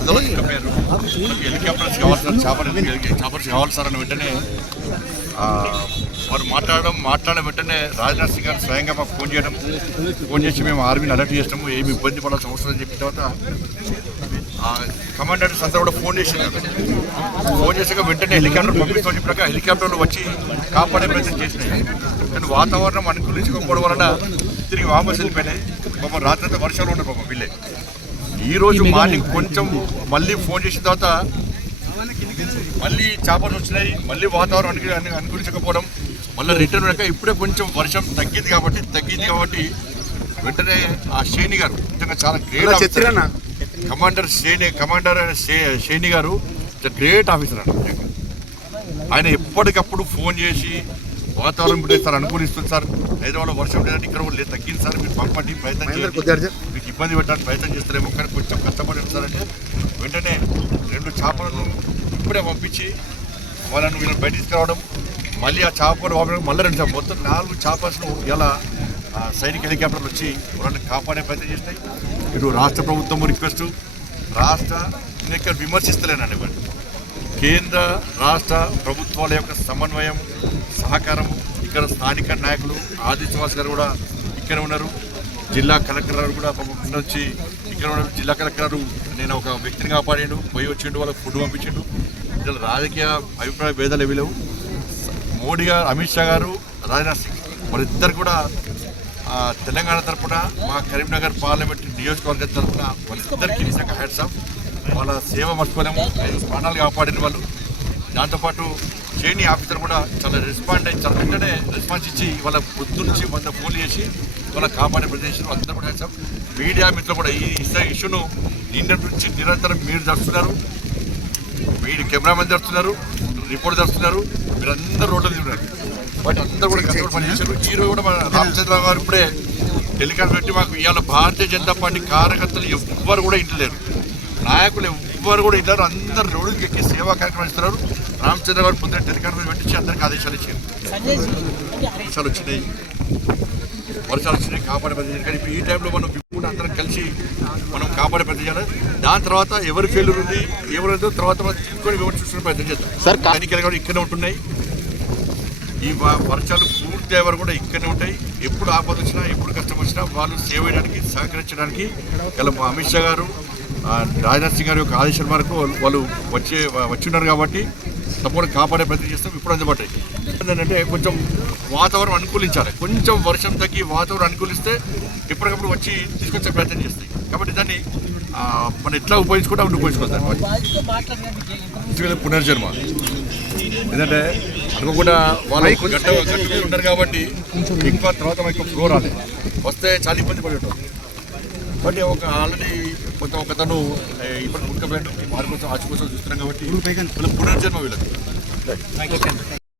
వరదలు చిక్కపోయారు హెలికాప్టర్స్ కావాల్సిన చేపలు చేపర్స్ కావాలి సార్ అని వెంటనే వారు మాట్లాడడం మాట్లాడిన వెంటనే రాజ్నాథ్ సింగ్ గారు స్వయంగా మాకు ఫోన్ చేయడం ఫోన్ చేసి మేము ఆర్మీని అలర్ట్ చేసినాము ఏమి ఇబ్బంది పడాల్సిన అవసరం అని చెప్పిన తర్వాత ఆ కమాండర్స్ అంతా కూడా ఫోన్ చేసినారు ఫోన్ చేసాక వెంటనే హెలికాప్టర్ పంపిస్తామని చెప్పినాక హెలికాప్టర్లు వచ్చి కాపాడే ప్రయత్నం చేసినాయి. కానీ వాతావరణం అనుకూలించకపోవడం వలన తిరిగి వాపస్ వెళ్ళిపోయినాయి. పాపం రాత్రి వర్షాలు ఉండే పాపం వీళ్ళే. ఈ రోజు మార్నింగ్ కొంచెం మళ్ళీ ఫోన్ చేసిన తర్వాత మళ్ళీ చేపలు వచ్చినాయి మళ్ళీ వాతావరణం అనుకు అను- అనుకూలించకపోవడం మళ్ళీ రిటర్న్ వెనక ఇప్పుడే కొంచెం వర్షం తగ్గింది కాబట్టి తగ్గింది కాబట్టి వెంటనే ఆ శేని గారు నిజంగా చాలా గ్రేట్ కమాండర్ శేని కమాండర్ శే- శేని గారు గ్రేట్ ఆఫీసర్ అండి ఆయన ఎప్పటికప్పుడు ఫోన్ చేసి వాతావరణం ఇప్పుడు సార్ అనుకూలిస్తుంది సార్ హైదరాబాద్లో వర్షం లేదంటే ఇక్కడ కూడా లేదు తగ్గింది సార్ మీరు పంపండి ప్రయత్నం చేయండి. మీకు ఇబ్బంది పెట్టడానికి ప్రయత్నం చేస్తారేమో కానీ కొంచెం కష్టపడి ఉంటారంటే వెంటనే రెండు చేపలను ఇప్పుడే పంపించి వాళ్ళను వీళ్ళని బయట తీసుకురావడం మళ్ళీ ఆ చేపలు పంపడం మళ్ళీ రెండు చేపలు మొత్తం నాలుగు చేపలను ఇలా సైనిక హెలికాప్టర్లు వచ్చి వాళ్ళని కాపాడే ప్రయత్నం చేస్తాయి. ఇటు రాష్ట్ర ప్రభుత్వం రిక్వెస్ట్ రాష్ట్ర నేను ఇక్కడ విమర్శిస్తలేనండి మరి. కేంద్ర రాష్ట్ర ప్రభుత్వాల యొక్క సమన్వయం సహకారం ఇక్కడ స్థానిక నాయకులు ఆదిత్యవాస్ గారు కూడా ఇక్కడ ఉన్నారు. జిల్లా కలెక్టర్ గారు కూడా పాపం వచ్చి ఇక్కడ జిల్లా కలెక్టర్ గారు నేను ఒక వ్యక్తిని కాపాడాడు పోయి వచ్చిండు వాళ్ళకి ఫుడ్ పంపించిండు. ఇలా రాజకీయ అభిప్రాయ భేదాలు ఏవి లేవు. మోడీ గారు అమిత్ షా గారు రాజ్నాథ్ సింగ్ వాళ్ళిద్దరు కూడా తెలంగాణ తరపున మా కరీంనగర్ పార్లమెంట్ నియోజకవర్గం తరపున వాళ్ళిద్దరికి నిజంగా హెడ్స్ ఆఫ్ వాళ్ళ సేవ మర్చిపోలేము. ఐదు ప్రాణాలు కాపాడిన వాళ్ళు. దాంతోపాటు చేని ఆఫీసర్ కూడా చాలా రెస్పాండ్ అయ్యి చాలా వెంటనే రెస్పాన్స్ ఇచ్చి వాళ్ళ పొద్దు నుంచి వంద ఫోన్లు చేసి వాళ్ళ కాపాడే ప్రదేశం అందరూ కూడా ఆఫ్ మీడియా మిత్రులు కూడా ఈ ఇష్యూను నిన్నటి నుంచి నిరంతరం మీరు జరుపుతున్నారు మీరు కెమెరామెన్ జరుపుతున్నారు రిపోర్ట్ జరుపుతున్నారు మీరందరూ రోడ్లు తిన్నారు బట్ అందరూ కూడా కష్టపడి పనిచేశారు ఈ రోజు కూడా మన రామచంద్రరావు గారు ఇప్పుడే టెలికాస్ట్ పెట్టి మాకు ఇవాళ భారతీయ జనతా పార్టీ కార్యకర్తలు ఎవ్వరు కూడా ఇంటలేరు. నాయకులు ఎవ్వరు కూడా ఇద్దరు అందరు రోడ్డుకి ఎక్కి సేవా కార్యక్రమం ఇస్తున్నారు రామచంద్ర గారు పొద్దున టెలికాస్ట్ పెట్టించి అందరికి ఆదేశాలు ఇచ్చారు. వర్షాలు వచ్చినాయి. వర్షాలు వచ్చినాయి కాపాడే చేయాలి. కానీ ఇప్పుడు ఈ టైంలో మనం ఇప్పుడు అందరం కలిసి మనం కాపాడే చేయాలి దాని తర్వాత ఎవరి ఫెయిల్యూర్ ఉంది ఎవరిదో తర్వాత మనం తీసుకొని విమర్శించుకునే ప్రయత్నం చేద్దాం. సార్, కా- ఎన్నికలు కూడా ఇక్కడే ఉంటున్నాయి. ఈ వర్షాలు పూర్తి అయ్యే వరకు కూడా ఇక్కడనే ఉంటాయి. ఎప్పుడు ఆపద వచ్చినా ఎప్పుడు కష్టం వచ్చినా వాళ్ళు సేవ్ చేయడానికి సహకరించడానికి ఇలా అమిత్ షా గారు రాజ్నాథ్ సింగ్ గారి యొక్క ఆదేశాల వాళ్ళు- వాళ్ళు వచ్చే వచ్చి ఉన్నారు కాబట్టి తప్పకుండా కాపాడే ప్రయత్నం చేస్తాం. ఇప్పుడు అందుబాటు ఏంటంటే కొంచెం వాతావరణం అనుకూలించాలి. కొంచెం వర్షం తగ్గి వాతావరణం అనుకూలిస్తే ఎప్పటికప్పుడు వచ్చి తీసుకొచ్చే ప్రయత్నం చేస్తాయి. కాబట్టి దాన్ని మనం ఎట్లా ఉపయోగించుకుంటే అప్పుడు ఉపయోగించుకోవాలి పునర్జన్మ. ఎందుకంటే అనుకోకుండా వాళ్ళు గట్ట గట్టు మీద ఉంటారు కాబట్టి ఎక్కువ తర్వాత మనకి ఫ్లో రాలేదు వస్తే చాలా ఇబ్బంది పడేటం బట్ ఒక ఆల్రెడీ కొంత ఒకతను ఏ, ఇప్పుడు పుట్టుకపోయాడు వారి కోసం ఆచి కోసం చూస్తున్నాం కాబట్టి పునర్జన్మ వీళ్ళకి